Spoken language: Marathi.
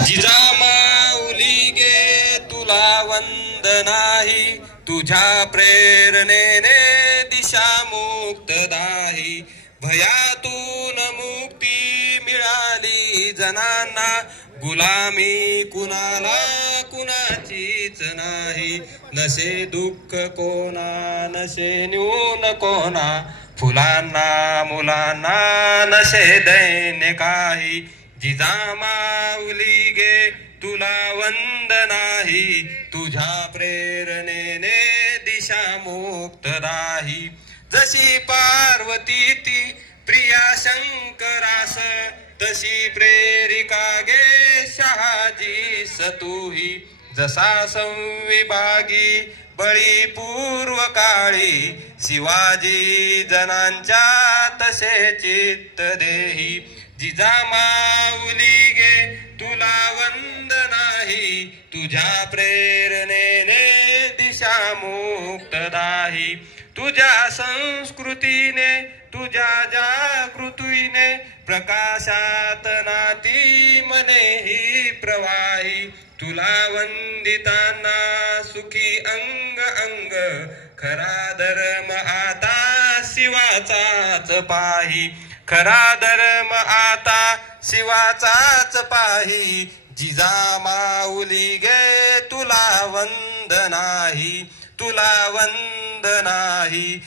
जिजामाऊली गे तुला वंदनाही, तुझ्या प्रेरणेने दिशा मुक्तदाही. भयातून मुक्ती मिळाली जनांना, गुलामी कुणाला कुणाचीच नाही. नसे दुःख कोणा, नसे न्यून कोणा, फुलांना मुलांना नसे दैन्य काही. जिजामाऊली गे तुला वंदनाही, तुझ्या प्रेरणेने दिशा मुक्तदाही. जशी पार्वती ती प्रिया शंकरास, तशी प्रेरिका गे शहाजी सतुही. जसा संविभागी बळी पूर्व काळी, शिवाजी जनांच्या तसे चित्त देही. जिजामाऊली गे तुला वंदनाही, तुझ्या प्रेरणेने दिशा मुक्तदाही. तुझ्या संस्कृतीने तुझ्या जागृतीने, प्रकाशात नाती मनेही प्रवाही. तुला वंदितांना सुखी अंग अंग, खरा धर्म आता शिवाचाच पाही. खरा धर्म आता शिवाचाच पाही. जिजामाऊली गे तुला वंदनाही, तुला वंदनाही.